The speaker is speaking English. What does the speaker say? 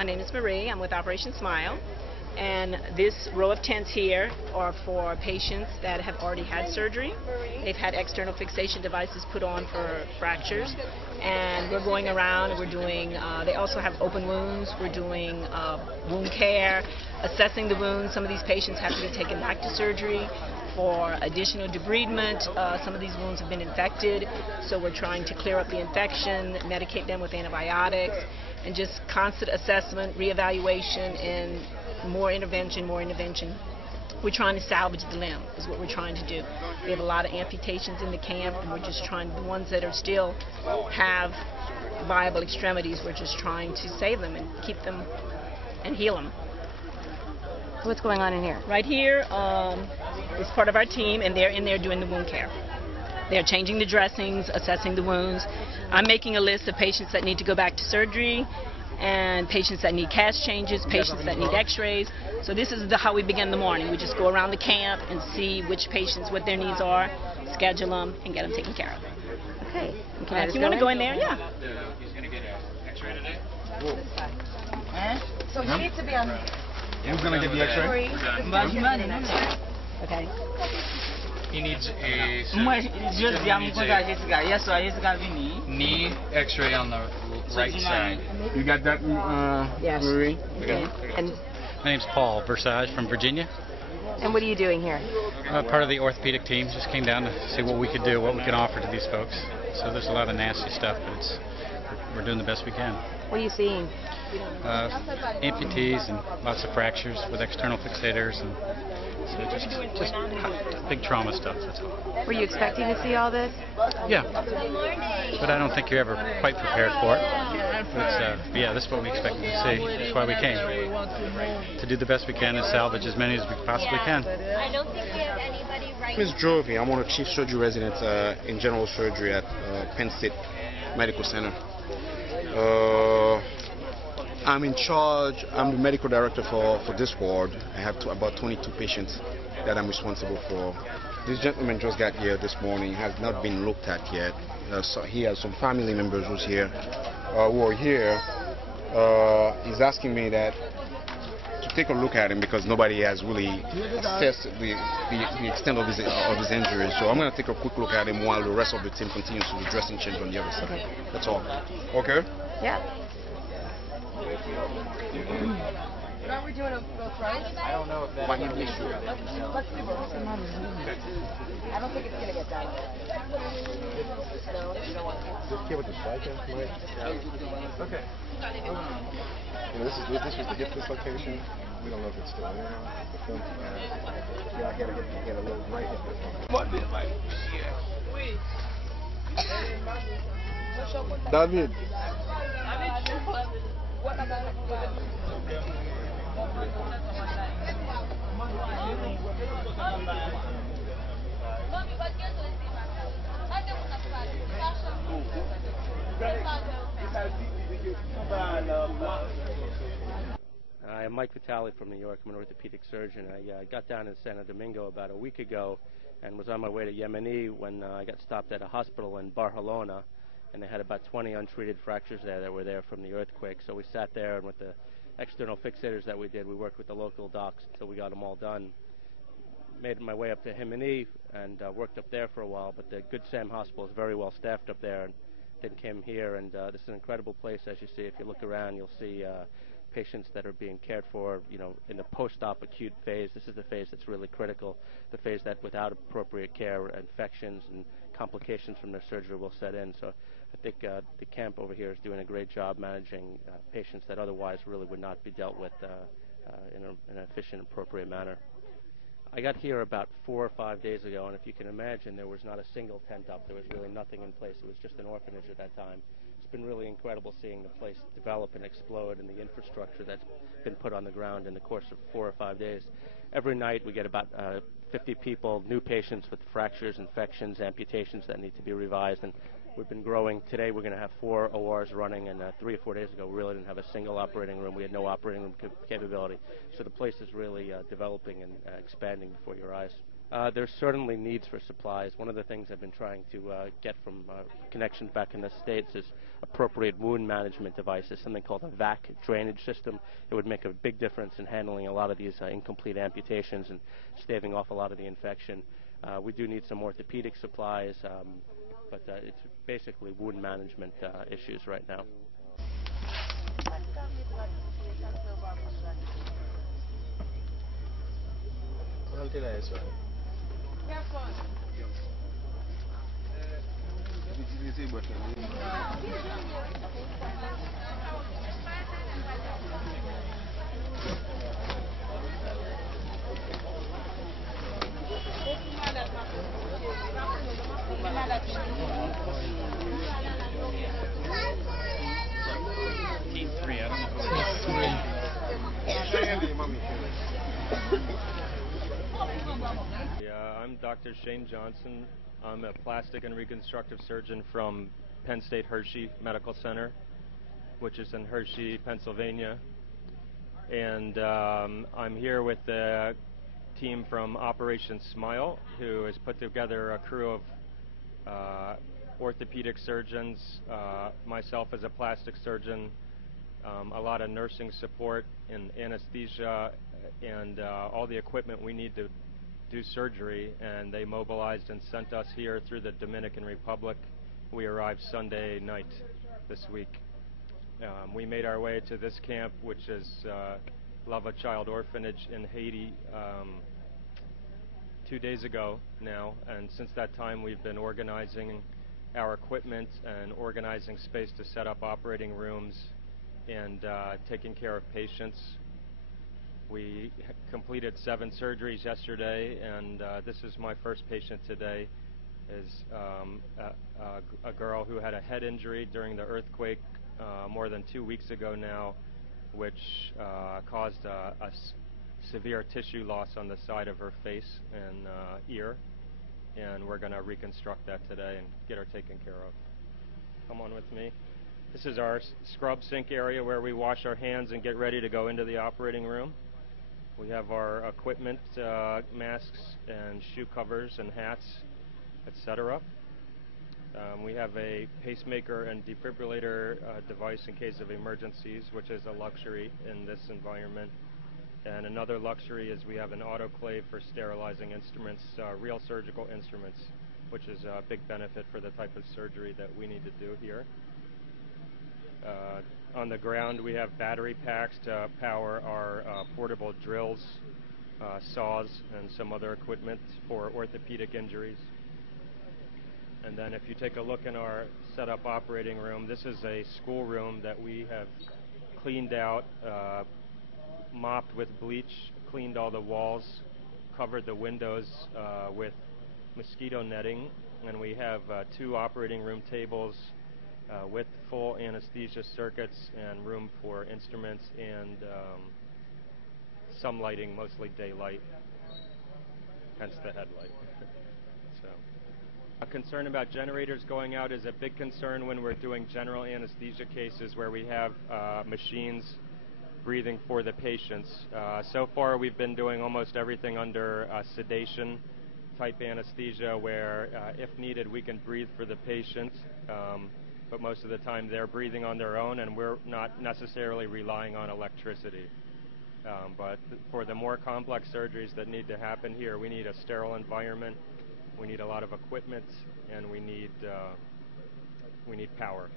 My name is Marie. I'm with Operation Smile. And this row of tents here are for patients that have already had surgery. They've had external fixation devices put on for fractures. And we're going around and we're doing, they also have open wounds. We're doing wound care, assessing the wounds. Some of these patients have to be taken back to surgery for additional debridement. Some of these wounds have been infected, so we're trying to clear up the infection, medicate them with antibiotics, and just constant assessment, reevaluation, and more intervention, more intervention. We're trying to salvage the limb, is what we're trying to do. We have a lot of amputations in the camp, and we're just trying, the ones that are still have viable extremities, we're just trying to save them and keep them and heal them. What's going on in here? Right here is part of our team, and they're in there doing the wound care. They're changing the dressings, assessing the wounds. I'm making a list of patients that need to go back to surgery, and patients that need cast changes, patients that need x-rays. So this is how we begin the morning. We just go around the camp and see which patients, what their needs are, schedule them, and get them taken care of. Okay. If you want to go in there, yeah. He's going to get an x-ray today? So you need to be on... Who's going to get the x-ray? Okay. He needs a knee x-ray on the right side. You got that, Yes. Marie? Okay. And My name's Paul Versage from Virginia. what are you doing here? Part of the orthopedic team. Just came down to see what we could do, what we can offer to these folks. So there's a lot of nasty stuff, but we're doing the best we can. What are you seeing? Amputees and lots of fractures with external fixators, and so just big trauma stuff. That's all. Were you expecting to see all this? Yeah, but I don't think you're ever quite prepared for it. But yeah, this is what we expected to see. That's why we came, to do the best we can and salvage as many as we possibly can. I don't think we have anybody right Ms. Jovi, I'm one of the chief surgery residents in general surgery at Penn State Medical Center. I'm in charge, I'm the medical director for this ward. I have about 22 patients that I'm responsible for. This gentleman just got here this morning, has not been looked at yet. So he has some family members who are here. He's asking me that to take a look at him because nobody has really assessed the extent of his injuries. So I'm going to take a quick look at him while the rest of the team continues to do dressing change on the other side. Okay. That's all. Okay? Yeah. Are we doing both right? I don't know if that's One issue. Let's do both. I don't think it's going to get done. No, you don't want to. Okay with the strike, Mike? Yeah. Okay. This was the hip dislocation. We don't know if it's still there. I gotta get a little right hip dislocation. David. I'm Mike Vitale from New York. I'm an orthopedic surgeon. I got down in Santo Domingo about a week ago and was on my way to Yemeni when I got stopped at a hospital in Barcelona, and they had about 20 untreated fractures there that were there from the earthquake. So we sat there, and with the external fixators that we did, we worked with the local docs until we got them all done. Made my way up to Yemeni and worked up there for a while, but the Good Sam Hospital is very well staffed up there, and then came here, and this is an incredible place. As you see, if you look around, you'll see patients that are being cared for, you know, in the post-op acute phase. This is the phase that's really critical, the phase that without appropriate care, infections and complications from their surgery will set in. So I think the camp over here is doing a great job managing patients that otherwise really would not be dealt with in an efficient, appropriate manner. I got here about 4 or 5 days ago, and if you can imagine, there was not a single tent up. There was really nothing in place. It was just an orphanage at that time. It's been really incredible seeing the place develop and explode and the infrastructure that's been put on the ground in the course of 4 or 5 days. Every night we get about 50 people, new patients with fractures, infections, amputations that need to be revised, and we've been growing. Today we're going to have 4 ORs running, and 3 or 4 days ago we really didn't have a single operating room. We had no operating room capability. So the place is really developing and expanding before your eyes. There's certainly needs for supplies. One of the things I've been trying to get from connections back in the States is appropriate wound management devices, something called a VAC drainage system. It would make a big difference in handling a lot of these incomplete amputations and staving off a lot of the infection. We do need some orthopedic supplies, but it's basically wound management issues right now. T3, I don't know who I'm Dr. Shane Johnson. I'm a plastic and reconstructive surgeon from Penn State Hershey Medical Center, which is in Hershey, Pennsylvania. And I'm here with the team from Operation Smile, who has put together a crew of orthopedic surgeons, myself as a plastic surgeon, a lot of nursing support and anesthesia, and all the equipment we need to do surgery, and they mobilized and sent us here through the Dominican Republic. We arrived Sunday night this week. We made our way to this camp, which is Love a Child Orphanage in Haiti 2 days ago now, and since that time we've been organizing our equipment and organizing space to set up operating rooms and taking care of patients. We completed 7 surgeries yesterday, and this is my first patient today. Is a girl who had a head injury during the earthquake more than 2 weeks ago now, which caused a severe tissue loss on the side of her face and ear, and we're going to reconstruct that today and get her taken care of. Come on with me. This is our scrub sink area where we wash our hands and get ready to go into the operating room. We have our equipment, masks and shoe covers and hats, etc. We have a pacemaker and defibrillator device in case of emergencies, which is a luxury in this environment. And another luxury is we have an autoclave for sterilizing instruments, real surgical instruments, which is a big benefit for the type of surgery that we need to do here. On the ground we have battery packs to power our portable drills, saws, and some other equipment for orthopedic injuries. And then if you take a look in our setup operating room, this is a school room that we have cleaned out, mopped with bleach, cleaned all the walls, covered the windows with mosquito netting, and we have 2 operating room tables with full anesthesia circuits and room for instruments and some lighting, mostly daylight, hence the headlight. So, a concern about generators going out is a big concern when we're doing general anesthesia cases where we have machines breathing for the patients. So far we've been doing almost everything under sedation type anesthesia where if needed we can breathe for the patient. But most of the time they're breathing on their own and we're not necessarily relying on electricity. But for the more complex surgeries that need to happen here, we need a sterile environment, we need a lot of equipment, and we need power.